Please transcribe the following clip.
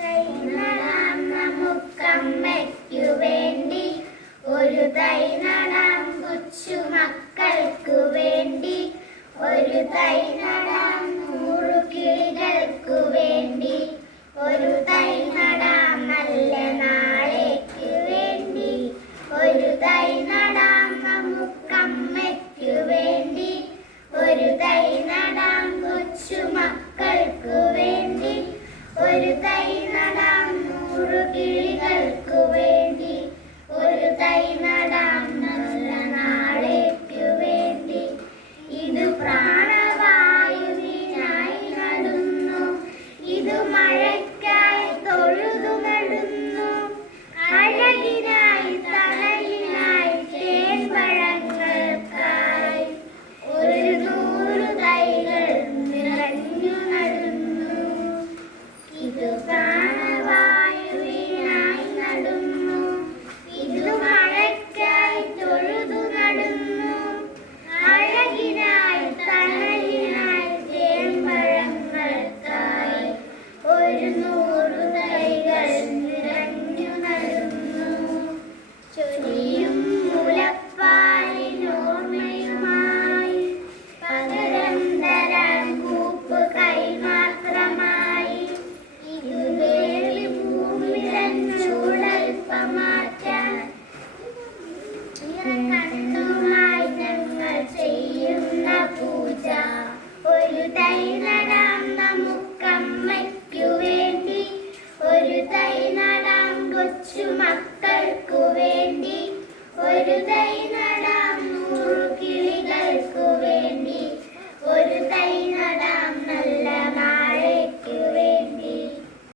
തൈ നടാം നമുക്കമ്മയ്ക്കു വേണ്ടി, ഒരു തൈ നടാം കൊച്ചുമക്കൾക്കു വേണ്ടി, ഒരു തൈ നടാം 100 കിളികൾക്കു വേണ്ടി, ഒരു തൈ നടാം നല്ല നാളേക്കു വേണ്ടി, ഒരു തൈ നടാം നമുക്കമ്മയ്ക്കു വേണ്ടി, ഒരു തൈ നടാം കൊച്ചുമക്കൾക്കു വേണ്ടി, ഒരു തൈ നടാം 100 കിളികൾക്കു വേണ്ടി, ഒരു തൈ നടാം നല്ല നാളേക്കു വേണ്ടി. ഇത് പ്രാണവായുവിനായി നടുന്നു, ഇത് മഴയ്ക്കായി തൊഴുതു നടുന്നു, അഴകിനായി തണലിനായി തേൻപഴങ്ങൾക്കായി 100 തൈകൾ നിറഞ്ഞു നടുന്നു. ഇത്